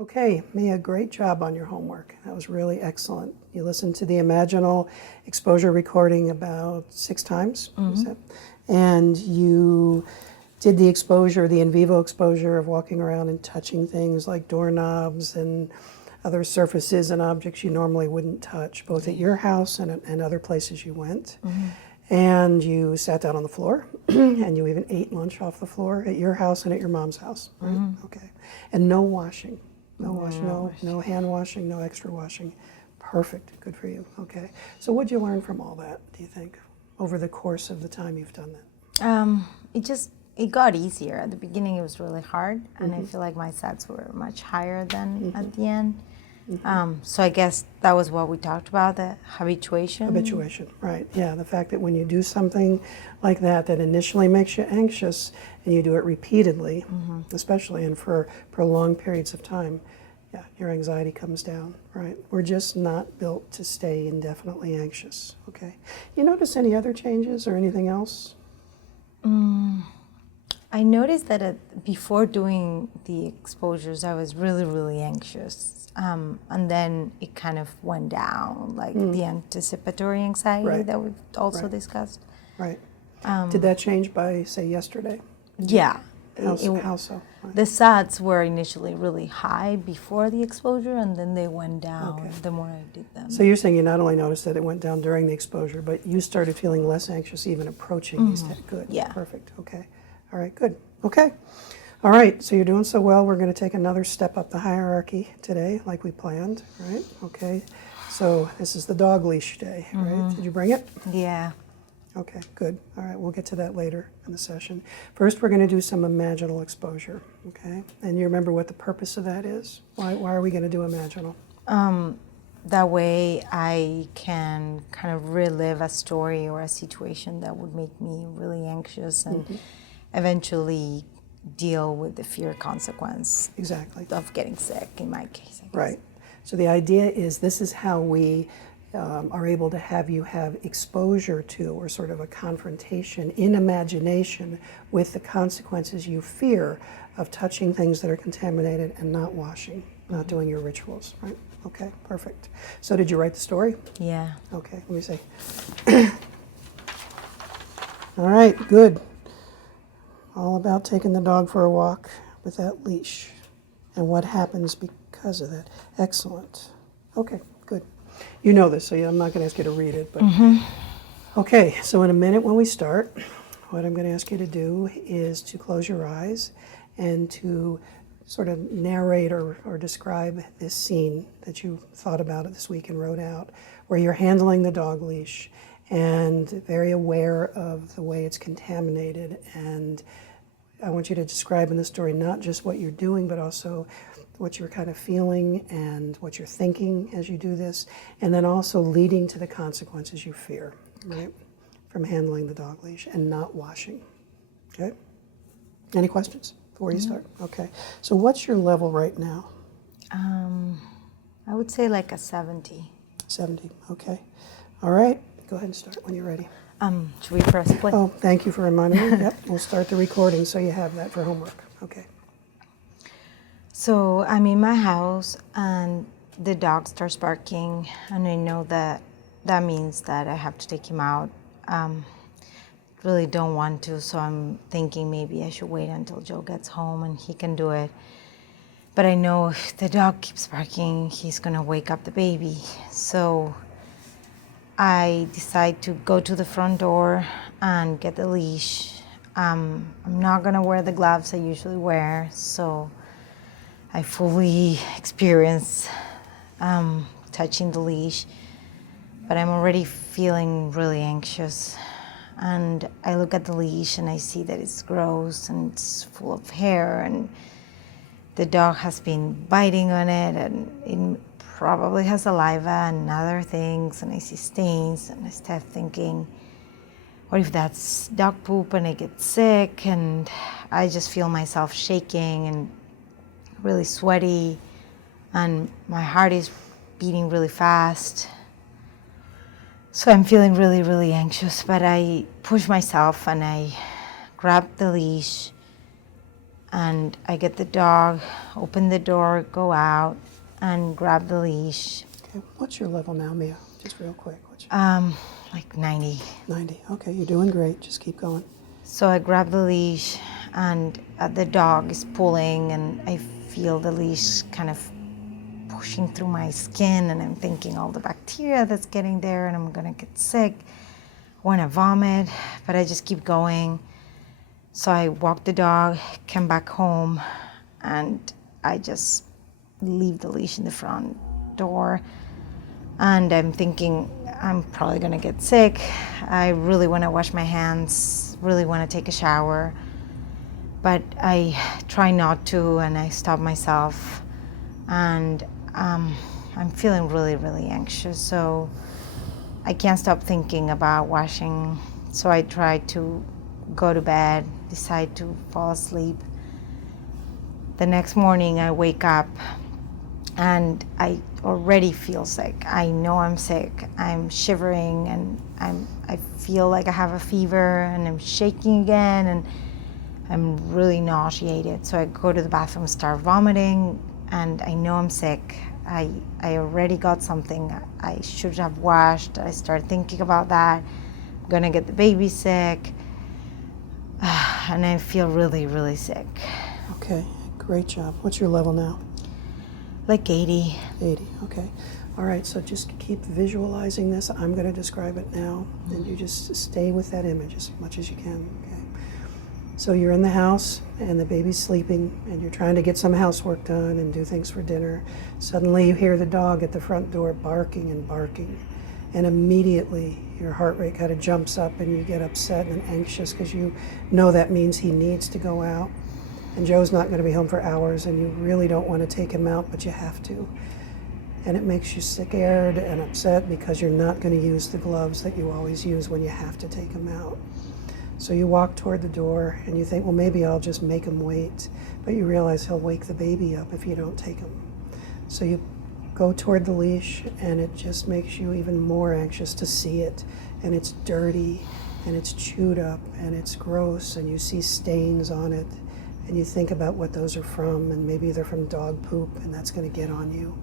Okay, Mia, great job on your homework. That was really excellent. You listened to the Imaginal exposure recording about 6 times, you said? And you did the exposure, the in vivo exposure of walking around and touching things like doorknobs and other surfaces and objects you normally wouldn't touch, both at your house and other places you went. And you sat down on the floor, and you even ate lunch off the floor at your house and at your mom's house, right? Okay. And no washing. No washing, no hand washing, no extra washing. Perfect. Good for you. Okay. So what'd you learn from all that, do you think, over the course of the time you've done that? It got easier. At the beginning it was really hard, and I feel like my sets were much higher than at the end. So I guess that was what we talked about, the habituation. Habituation, right. Yeah, the fact that when you do something like that initially makes you anxious and you do it repeatedly, especially and for prolonged periods of time, yeah, your anxiety comes down, right? We're just not built to stay indefinitely anxious, okay? You notice any other changes or anything else? I noticed that before doing the exposures, I was really, really anxious. And then it kind of went down, like the anticipatory anxiety that we've also discussed. Right. Did that change by, say, yesterday? Yeah. How so? Right. The SATs were initially really high before the exposure, and then they went down the more I did them. So you're saying you not only noticed that it went down during the exposure, but you started feeling less anxious even approaching these tests. Good. Yeah. Perfect. Okay. All right. Good. Okay. All right. So you're doing so well. We're going to take another step up the hierarchy today, like we planned. Right. Okay. So this is the dog leash day, right? Did you bring it? Yeah. Okay, good. All right, we'll get to that later in the session. First, we're going to do some imaginal exposure, okay? And you remember what the purpose of that is? Why are we going to do imaginal? That way I can kind of relive a story or a situation that would make me really anxious and eventually deal with the fear consequence Exactly. of getting sick, in my case, I guess. Right. So the idea is this is how we are able to have you have exposure to, or sort of a confrontation in imagination with the consequences you fear of touching things that are contaminated and not washing, not doing your rituals, right? Okay, perfect. So did you write the story? Yeah. Okay, let me see. All right, good. All about taking the dog for a walk with that leash and what happens because of that. Excellent. Okay, good. You know this, so I'm not going to ask you to read it. But okay, so in a minute when we start, what I'm going to ask you to do is to close your eyes and to sort of narrate or describe this scene that you thought about this week and wrote out, where you're handling the dog leash and very aware of the way it's contaminated. And I want you to describe in the story not just what you're doing, but also what you're kind of feeling and what you're thinking as you do this, and then also leading to the consequences you fear, right, from handling the dog leash and not washing. Okay? Any questions before you start? Okay. So what's your level right now? I would say like a 70. 70. Okay. All right. Go ahead and start when you're ready. Should we press play? Oh, thank you for reminding me. Yep. We'll start the recording so you have that for homework. Okay. So I'm in my house and the dog starts barking, and I know that means that I have to take him out. Really don't want to, so I'm thinking maybe I should wait until Joe gets home and he can do it. But I know if the dog keeps barking, he's gonna wake up the baby. So I decide to go to the front door and get the leash. I'm not gonna wear the gloves I usually wear, so I fully experience touching the leash, but I'm already feeling really anxious. And I look at the leash and I see that it's gross and it's full of hair, and the dog has been biting on it, and it probably has saliva and other things, and I see stains, and I start thinking, what if that's dog poop and I get sick? And I just feel myself shaking and really sweaty, and my heart is beating really fast. So I'm feeling really, really anxious, but I push myself and I grab the leash and I get the dog, open the door, go out, and grab the leash. Okay. What's your level now, Mia? Just real quick. What's your... Like 90. 90. Okay, you're doing great. Just keep going. So I grab the leash, and the dog is pulling, and I feel the leash kind of pushing through my skin, and I'm thinking all the bacteria that's getting there, and I'm gonna get sick, want to vomit, but I just keep going. So I walk the dog, come back home, and I just leave the leash in the front door. And I'm thinking, I'm probably gonna get sick. I really wanna wash my hands, really wanna take a shower. But I try not to, and I stop myself. And I'm feeling really, really anxious. So I can't stop thinking about washing. So I try to go to bed, decide to fall asleep. The next morning I wake up and I already feel sick. I know I'm sick. I'm shivering, and I feel like I have a fever, and I'm shaking again, and I'm really nauseated. So I go to the bathroom, start vomiting, and I know I'm sick. I already got something I should have washed. I start thinking about that. I'm gonna get the baby sick. And I feel really, really sick. Okay, great job. What's your level now? Like 80. 80, okay. All right, so just keep visualizing this. I'm going to describe it now, and you just stay with that image as much as you can, okay? So you're in the house, and the baby's sleeping, and you're trying to get some housework done and do things for dinner. Suddenly you hear the dog at the front door barking and barking, and immediately your heart rate kind of jumps up, and you get upset and anxious because you know that means he needs to go out. And Joe's not going to be home for hours, and you really don't want to take him out, but you have to. And it makes you scared and upset because you're not going to use the gloves that you always use when you have to take him out. So you walk toward the door, and you think, well, maybe I'll just make him wait. But you realize he'll wake the baby up if you don't take him. So you go toward the leash, and it just makes you even more anxious to see it. And it's dirty, and it's chewed up, and it's gross, and you see stains on it. And you think about what those are from, and maybe they're from dog poop, and that's going to get on you.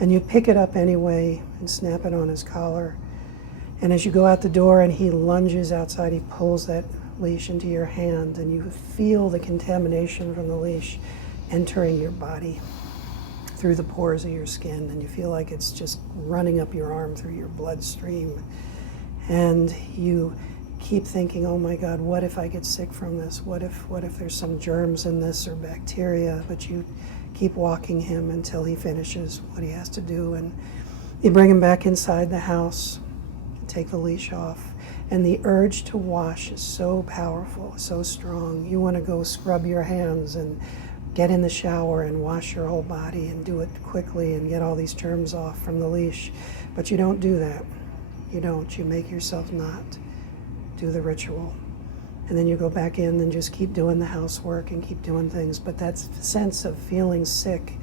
And you pick it up anyway and snap it on his collar. And as you go out the door and he lunges outside, he pulls that leash into your hand, and you feel the contamination from the leash entering your body through the pores of your skin, and you feel like it's just running up your arm through your bloodstream. And you keep thinking, oh my God, what if I get sick from this? What if there's some germs in this or bacteria? But you keep walking him until he finishes what he has to do. And you bring him back inside the house, take the leash off. And the urge to wash is so powerful, so strong. You want to go scrub your hands and get in the shower and wash your whole body and do it quickly and get all these germs off from the leash. But you don't do that. You don't. You make yourself not do the ritual. And then you go back in and just keep doing the housework and keep doing things. But that sense of feeling sick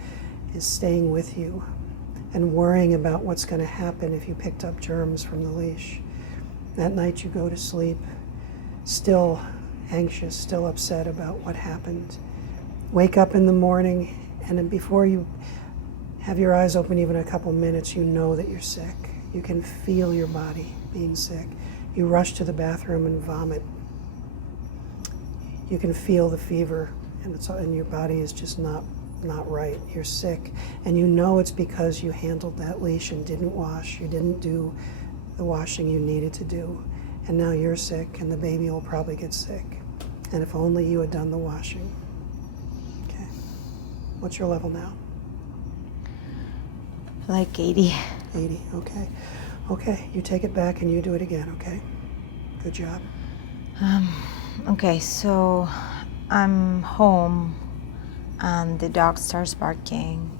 is staying with you and worrying about what's going to happen if you picked up germs from the leash. That night you go to sleep still anxious, still upset about what happened. Wake up in the morning, and then before you have your eyes open even a couple minutes, you know that you're sick. You can feel your body being sick. You rush to the bathroom and vomit. You can feel the fever, and your body is just not right. You're sick, and you know it's because you handled that leash and didn't wash. You didn't do the washing you needed to do, and now you're sick, and the baby will probably get sick. And if only you had done the washing. Okay. What's your level now? Like 80. 80, okay. Okay, you take it back and you do it again, okay? Good job. Okay, so I'm home and the dog starts barking,